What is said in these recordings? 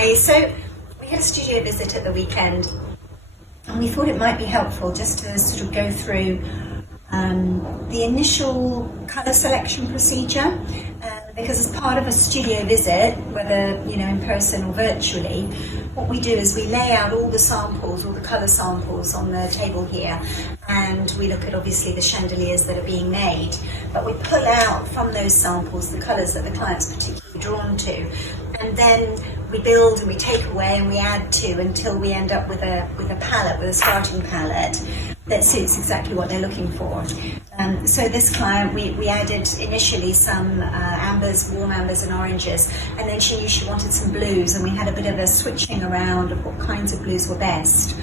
Hi, so we had a studio visit at the weekend and we thought it might be helpful just to sort of go through the initial colour selection procedure, because as part of a studio visit, whether in person or virtually, what we do is we lay out all the samples, all the colour samples on the table here, and we look at obviously the chandeliers that are being made, but we pull out from those samples the colours that the client's particularly drawn to, and then we build and we take away and we add to until we end up with a palette, with a starting palette that suits exactly what they're looking for. So this client, we added initially some ambers, warm ambers and oranges, and then she knew she wanted some blues, and we had a bit of a switching around of what kinds of blues were best.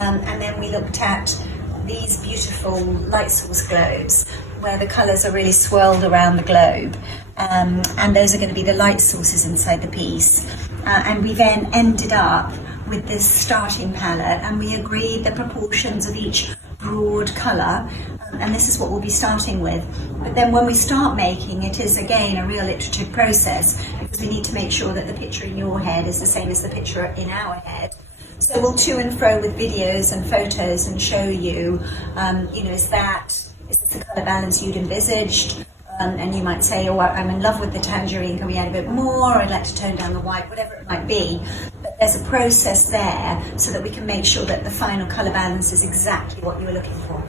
And then we looked at these beautiful light source globes where the colours are really swirled around the globe, and those are going to be the light sources inside the piece. And we then ended up with this starting palette, and we agreed the proportions of each broad colour, and this is what we'll be starting with. But then when we start making, it is again a real iterative process, because we need to make sure that the picture in your head is the same as the picture in our head. So we'll to and fro with videos and photos and show you, is this the colour balance you'd envisaged? And you might say, oh, I'm in love with the tangerine, can we add a bit more? I'd like to tone down the white, whatever it might be. But there's a process there so that we can make sure that the final colour balance is exactly what you were looking for.